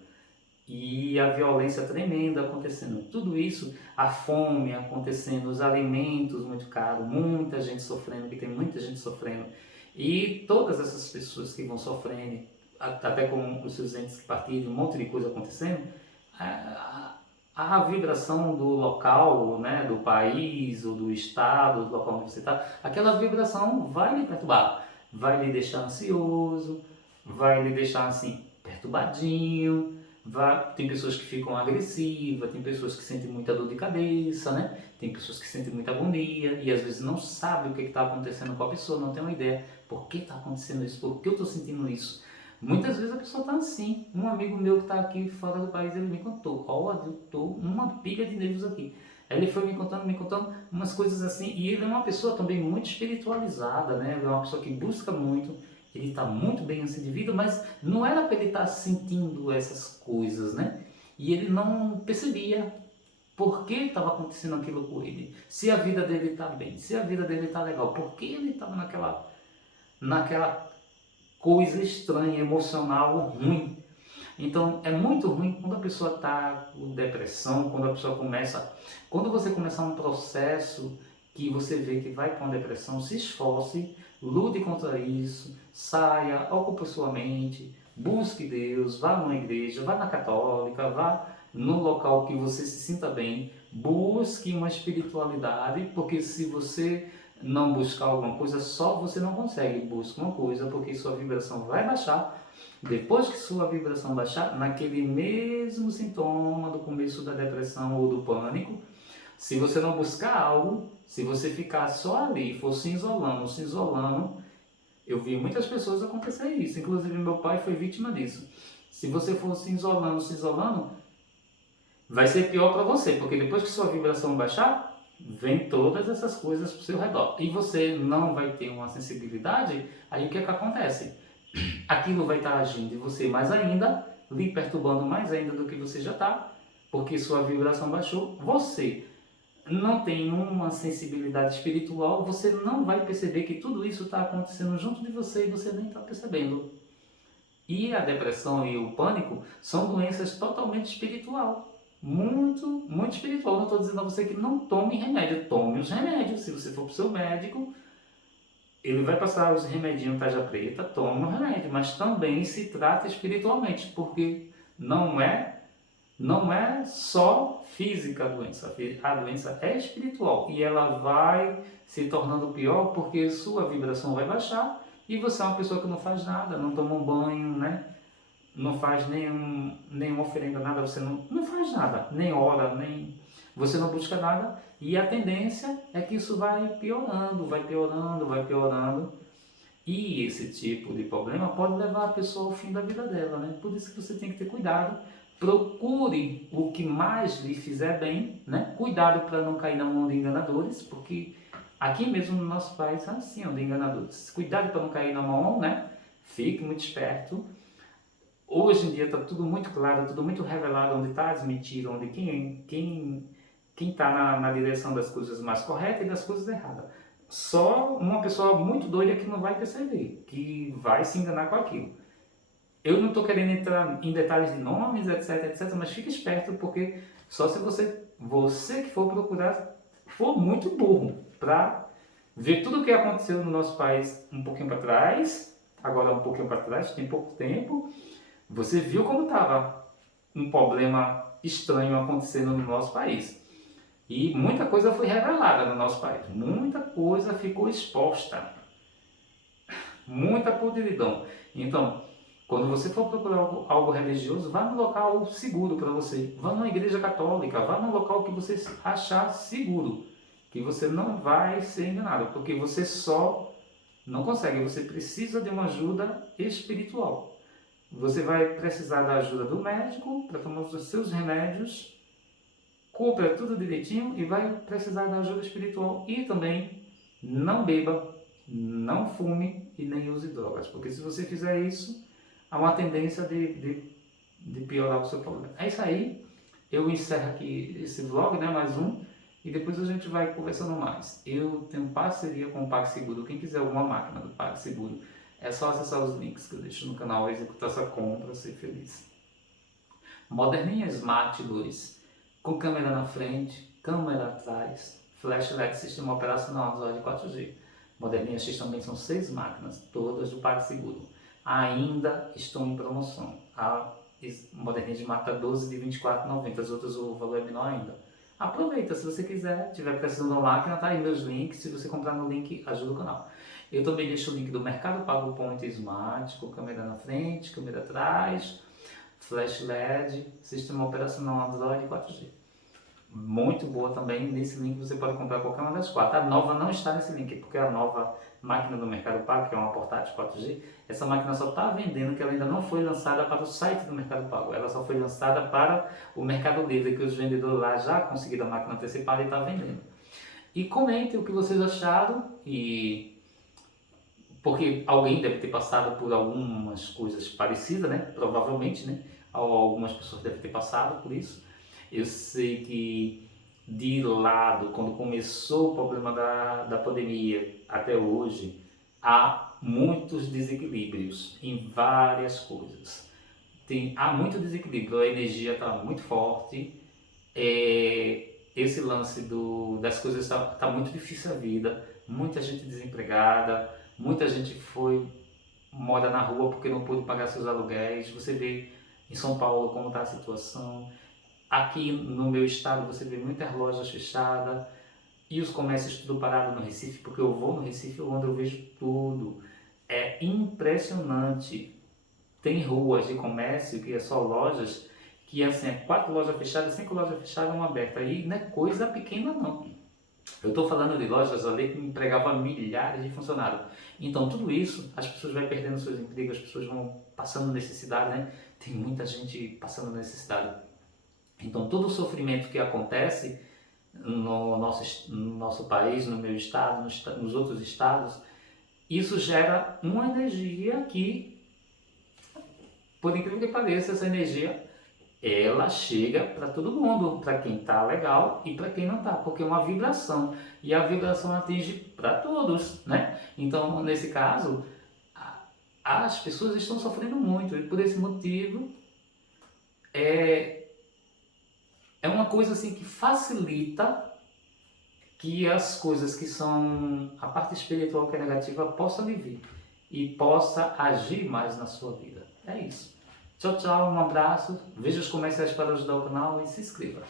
e a violência tremenda acontecendo. Tudo isso, a fome acontecendo, os alimentos muito caros, muita gente sofrendo, que tem muita gente sofrendo. E todas essas pessoas que vão sofrendo, até com os seus entes que partiram, um monte de coisa acontecendo, a vibração do local, né, do país ou do estado, do local onde você está, aquela vibração vai lhe perturbar, vai lhe deixar ansioso, vai lhe deixar assim perturbadinho. Tem pessoas que ficam agressivas, tem pessoas que sentem muita dor de cabeça, né? Tem pessoas que sentem muita agonia e às vezes não sabem o que está acontecendo com a pessoa, não tem uma ideia. Por que está acontecendo isso? Por que eu estou sentindo isso? Muitas vezes a pessoa está assim. Um amigo meu que está aqui fora do país, ele me contou: olha, eu estou uma pilha de nervos aqui. Aí ele foi me contando umas coisas assim. E ele é uma pessoa também muito espiritualizada, né? Ele é uma pessoa que busca muito, ele está muito bem assim de vida, mas não era para ele estar sentindo essas coisas, né? E ele não percebia por que estava acontecendo aquilo com ele. Se a vida dele está bem, se a vida dele está legal, por que ele estava naquela coisa estranha, emocional, ruim. Então é muito ruim quando a pessoa está com depressão, quando você começar um processo que você vê que vai para uma depressão, se esforce, lute contra isso, saia, ocupe sua mente, busque Deus, vá numa igreja, vá na católica, vá no local que você se sinta bem, busque uma espiritualidade, porque se você não buscar alguma coisa, só você não consegue. Busca uma coisa, porque sua vibração vai baixar. Depois que sua vibração baixar, naquele mesmo sintoma do começo da depressão ou do pânico, se você não buscar algo, se você ficar só ali, for se isolando, eu vi muitas pessoas acontecer isso, inclusive meu pai foi vítima disso. Se você for se isolando, vai ser pior para você, porque depois que sua vibração baixar, vem todas essas coisas para o seu redor. E você não vai ter uma sensibilidade, aí o que é que acontece? Aquilo vai estar agindo em você mais ainda, lhe perturbando mais ainda do que você já está, porque sua vibração baixou. Você não tem uma sensibilidade espiritual, você não vai perceber que tudo isso está acontecendo junto de você e você nem está percebendo. E a depressão e o pânico são doenças totalmente espiritual. Muito, muito espiritual. Não estou dizendo a você que não tome remédio. Tome os remédios. Se você for para o seu médico, ele vai passar os remedinhos tarja preta, tome o remédio. Mas também se trata espiritualmente, porque não é só física a doença é espiritual e ela vai se tornando pior porque sua vibração vai baixar e você é uma pessoa que não faz nada, não toma um banho, né? Não faz nenhuma oferenda, nada, você não faz nada, nem ora, você não busca nada e a tendência é que isso vai piorando, vai piorando, vai piorando. E esse tipo de problema pode levar a pessoa ao fim da vida dela, né? Por isso que você tem que ter cuidado. Procure o que mais lhe fizer bem, né? Cuidado para não cair na mão de enganadores, porque aqui mesmo no nosso país é assim, de enganadores. Cuidado para não cair na mão, né? Fique muito esperto. Hoje em dia está tudo muito claro, tudo muito revelado, onde está as mentiras, onde quem está na direção das coisas mais corretas e das coisas erradas. Só uma pessoa muito doida que não vai perceber, que vai se enganar com aquilo. Eu não estou querendo entrar em detalhes de nomes, etc, etc, mas fique esperto, porque só se você que for procurar, for muito burro para ver tudo o que aconteceu no nosso país um pouquinho para trás, agora um pouquinho para trás, tem pouco tempo, você viu como estava um problema estranho acontecendo no nosso país. E muita coisa foi revelada no nosso país, muita coisa ficou exposta, muita podridão. Então, quando você for procurar algo religioso, vá no local seguro para você. Vá numa igreja católica, vá num local que você achar seguro, que você não vai ser enganado, porque você só não consegue, você precisa de uma ajuda espiritual. Você vai precisar da ajuda do médico para tomar os seus remédios, cubra tudo direitinho e vai precisar da ajuda espiritual. E também não beba, não fume e nem use drogas, porque se você fizer isso, há uma tendência de piorar o seu problema. É isso aí, eu encerro aqui esse vlog, né, mais um, e depois a gente vai conversando mais. Eu tenho parceria com o PagSeguro, quem quiser alguma máquina do PagSeguro, é só acessar os links que eu deixo no canal e executar essa compra, ser feliz. Moderninha Smart 2, com câmera na frente, câmera atrás, flash LED, sistema operacional Android 4G. Moderninha X também são 6 máquinas, todas do PagSeguro. Ainda estão em promoção. A Moderninha Smart está 12 de R$ 24,90, as outras o valor é menor ainda. Aproveita, se você quiser, tiver precisando de uma máquina, tá aí meus links, se você comprar no link, ajuda o canal. Eu também deixo o link do Mercado Pago Point Smart, com câmera na frente, câmera atrás, flash LED, sistema operacional Android 4G. Muito boa também, nesse link você pode comprar qualquer uma das 4. A nova não está nesse link, porque a nova máquina do Mercado Pago, que é uma portátil 4G, essa máquina só está vendendo, que ela ainda não foi lançada para o site do Mercado Pago. Ela só foi lançada para o Mercado Livre, que os vendedores lá já conseguiram a máquina antecipada e está vendendo. E comente o que vocês acharam, porque alguém deve ter passado por algumas coisas parecidas, né? Provavelmente, né? Algumas pessoas devem ter passado por isso. Eu sei que de lado, quando começou o problema da pandemia até hoje, há muitos desequilíbrios em várias coisas. Há muito desequilíbrio, a energia está muito forte, esse lance das coisas está muito difícil a vida, muita gente desempregada, muita gente mora na rua porque não pôde pagar seus aluguéis. Você vê em São Paulo como está a situação. Aqui no meu estado você vê muitas lojas fechadas E os comércios tudo parado no Recife, porque eu vou no Recife onde eu vejo tudo. É impressionante. Tem ruas de comércio que é só lojas, que assim, é 4 lojas fechadas, 5 lojas fechadas, uma aberta. Aí não é coisa pequena não. Eu estou falando de lojas ali que empregavam milhares de funcionários. Então tudo isso, as pessoas vão perdendo seus empregos, as pessoas vão passando necessidade, né? Tem muita gente passando necessidade. Então todo o sofrimento que acontece no nosso país, no meu estado, nos outros estados, isso gera uma energia que, por incrível que pareça, essa energia ela chega para todo mundo, para quem está legal e para quem não está, porque é uma vibração e a vibração atinge para todos, né? Então, nesse caso, as pessoas estão sofrendo muito e por esse motivo é uma coisa assim que facilita que as coisas que são a parte espiritual que é negativa possa lhe vir e possa agir mais na sua vida. É isso. Tchau, tchau, um abraço. Veja os comerciais para ajudar o canal e se inscreva.